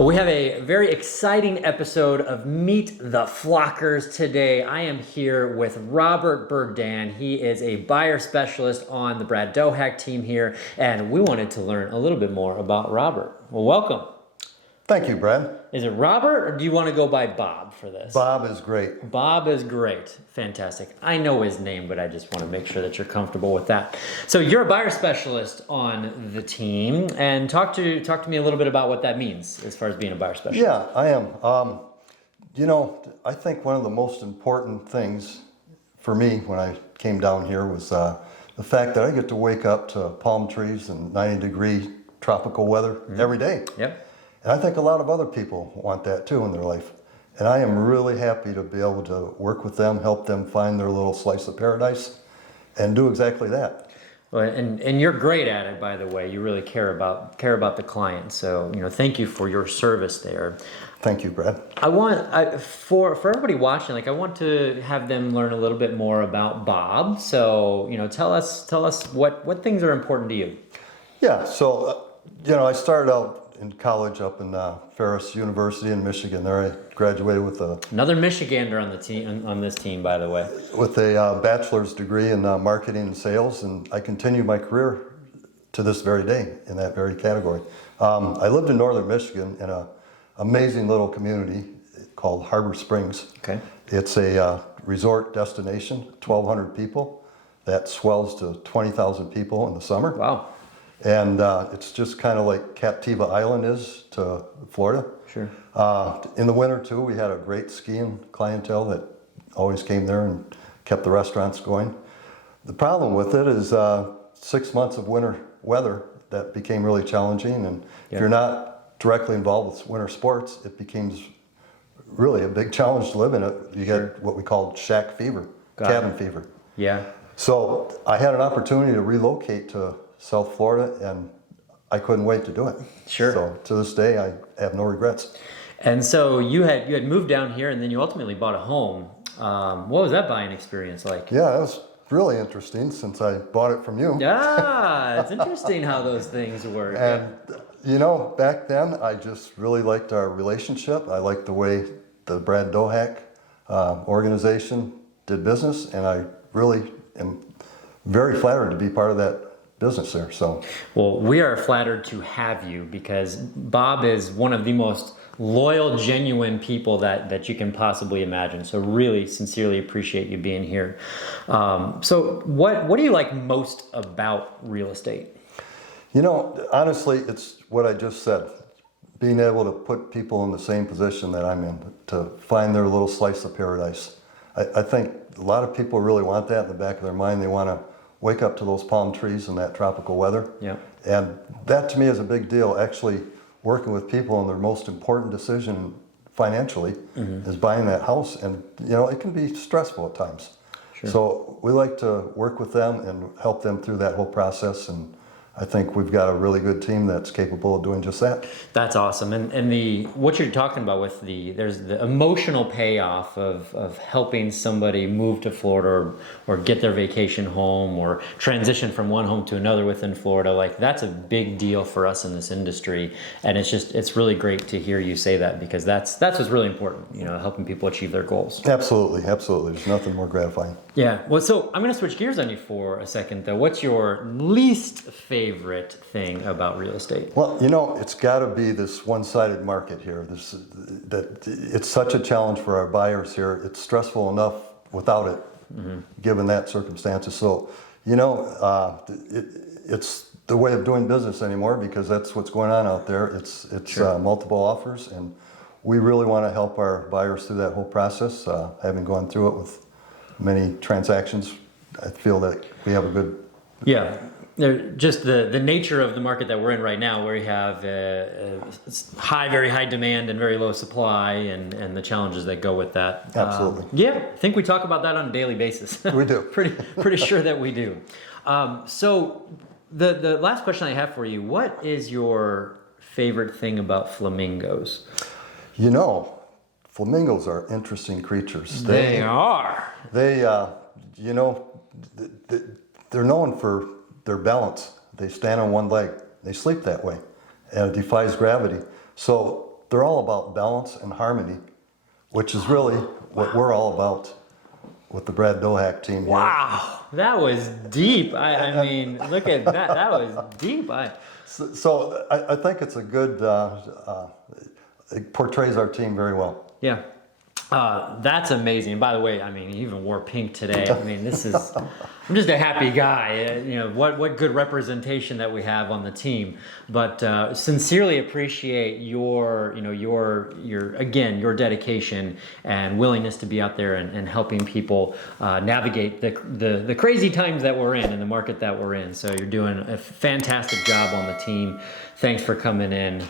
Well, we have a very exciting episode of Meet the Flockers today. I am here with Robert Berdan. He is a buyer specialist on the Brad Dohak team here, and we wanted to learn a little bit more about Robert. Well, welcome. Thank you, Brad. Is it Robert, or do you want to go by Bob for this? Bob is great. Bob is great. Fantastic. I know his name, but I just want to make sure that you're comfortable with that. So you're a buyer specialist on the team, and talk to me a little bit about what that means as far as being a buyer specialist. Yeah, I am. I think one of the most important things for me when I came down here was the fact that I get to wake up to palm trees and 90-degree tropical weather every day. Yep. And I think a lot of other people want that too in their life. And I am really happy to be able to work with them, help them find their little slice of paradise, and do exactly that. Well, and you're great at it, by the way. You really care about the client. So, thank you for your service there. Thank you, Brad. For everybody watching, I want to have them learn a little bit more about Bob. So, tell us what things are important to you. Yeah. So, I started out in college up in Ferris University in Michigan. There I graduated with another Michigander on this team, by the way. With a bachelor's degree in marketing and sales, and I continue my career to this very day in that very category. I lived in northern Michigan in an amazing little community called Harbor Springs. Okay. It's a resort destination, 1,200 people. That swells to 20,000 people in the summer. Wow. And it's just kind of like Captiva Island is to Florida. Sure. In the winter too, we had a great skiing clientele that always came there and kept the restaurants going. The problem with it is 6 months of winter weather that became really challenging, and if you're not directly involved with winter sports, it becomes really a big challenge to live in it. You get what we call shack fever, cabin fever. Yeah. So I had an opportunity to relocate to South Florida, and I couldn't wait to do it. Sure. So to this day, I have no regrets. And so you had moved down here, and then you ultimately bought a home. What was that buying experience like? Yeah, that was really interesting since I bought it from you. Yeah, it's interesting how those things work. And back then, I just really liked our relationship. I liked the way the Brad Dohak organization did business, and I really am very flattered to be part of that business there. So, well, we are flattered to have you, because Bob is one of the most loyal, genuine people that you can possibly imagine. So really sincerely appreciate you being here. So what do you like most about real estate? Honestly, it's what I just said. Being able to put people in the same position that I'm in, to find their little slice of paradise. I think a lot of people really want that in the back of their mind. They want to wake up to those palm trees and that tropical weather. Yeah. And that to me is a big deal. Actually working with people on their most important decision financially is buying that house. And it can be stressful at times. Sure. So we like to work with them and help them through that whole process, and I think we've got a really good team that's capable of doing just that. That's awesome. And what you're talking about with there's the emotional payoff of helping somebody move to Florida or get their vacation home or transition from one home to another within Florida. That's a big deal for us in this industry. And it's really great to hear you say that, because that's what's really important, helping people achieve their goals. Absolutely. There's nothing more gratifying. Yeah. Well, so I'm going to switch gears on you for a second though. What's your least favorite thing about real estate? Well, it's got to be this one-sided market here. It's such a challenge for our buyers here. It's stressful enough without it, given that circumstances. So, it's the way of doing business anymore, because that's what's going on out there. It's sure. Multiple offers, and we really want to help our buyers through that whole process. Having gone through it with many transactions, I feel that we have a good... Yeah. Just the nature of the market that we're in right now, where you have very high demand and very low supply, and the challenges that go with that. Absolutely. I think we talk about that on a daily basis. We do. pretty sure that we do. So the last question I have for you: what is your favorite thing about flamingos? Flamingos are interesting creatures. They are. They're known for their balance. They stand on one leg. They sleep that way, and it defies gravity. So they're all about balance and harmony, which is really what we're all about with the Brad Dohak team here. Wow, that was deep. I mean, look at that. That was deep. So I think it's a good, it portrays our team very well. Yeah. That's amazing. And by the way, I mean, you even wore pink today. I mean, I'm just a happy guy. You know, what good representation that we have on the team. But sincerely appreciate your dedication and willingness to be out there and helping people navigate the crazy times that we're in and the market that we're in. So you're doing a fantastic job on the team. Thanks for coming in.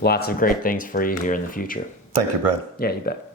Lots of great things for you here in the future. Thank you, Brad. Yeah, you bet.